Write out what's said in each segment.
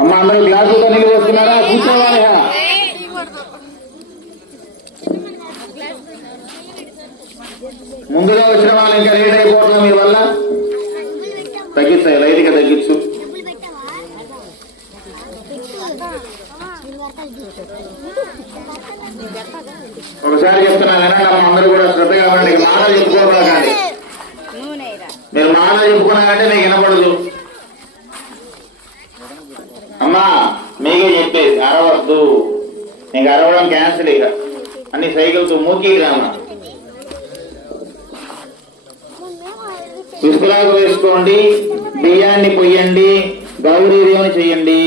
అమ్మ అందరూ గ్లాసులతో నీళ్ళు పోస్తున్నారా? కూర్చోవాలి. ముందుగా వచ్చిన వాళ్ళు ఇంకా లేట్ అయిపోవడం మీ వల్ల. తగ్గిస్తాయి, లైట్గా తగ్గించు. ఒకసారి చెప్తున్నా కానీ అందరూ కూడా శ్రద్ధగా ఉండండి. మాటలు చెప్పుకోవాలి కానీ మీరు మాటలు చెప్పుకున్నారంటే నీకు వినపడదు. అమ్మా మీకే చెప్పేది అరవద్దు. నీకు అరవడం క్యాన్సిల్. ఇక అన్ని సైకిల్స్ మూకీ రామా. ఇసుకలాగా వేసుకోండి, బియ్యాన్ని పొయ్యండి, గౌరీదేవి చెయ్యండి.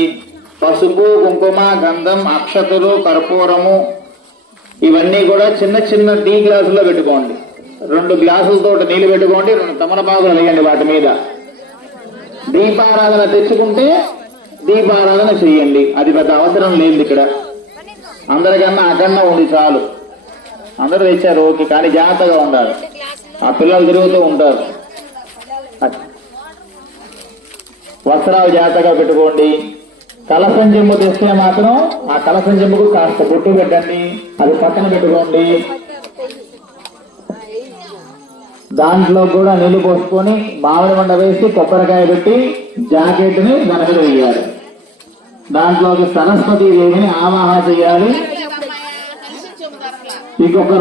పసుపు, కుంకుమ, గంధం, అక్షతలు, కర్పూరము ఇవన్నీ కూడా చిన్న చిన్న టీ గ్లాసుల్లో పెట్టుకోండి. 2 గ్లాసులతో నీళ్లు పెట్టుకోండి. 2 తమలపాకులు వేయండి. వాటి మీద దీపారాధన తెచ్చుకుంటే దీపారాధన చెయ్యండి. అది పెద్ద అవసరం లేదు. ఇక్కడ అందరికన్నా అకన్నా ఉంది చాలు. అందరూ తెచ్చారు ఓకే, కానీ జాగ్రత్తగా ఉండాలి. ఆ పిల్లలు తిరుగుతూ ఉంటారు. వస్త్రాలు జాగ్రత్తగా పెట్టుకోండి. కలసం చెంబు తెస్తే మాత్రం ఆ కలసం చెంబుకు కాస్త బొట్టు పెట్టండి. అది పక్కన పెట్టుకోండి. దాంట్లో కూడా నీళ్లు పోసుకొని మామిడి మండ వేసి కొబ్బరికాయ పెట్టి జాకెట్ ని వెనక వేయాలి. దాంట్లోకి సరస్వతీ దేవిని ఆవాహన చేయాలి. ఇంకొక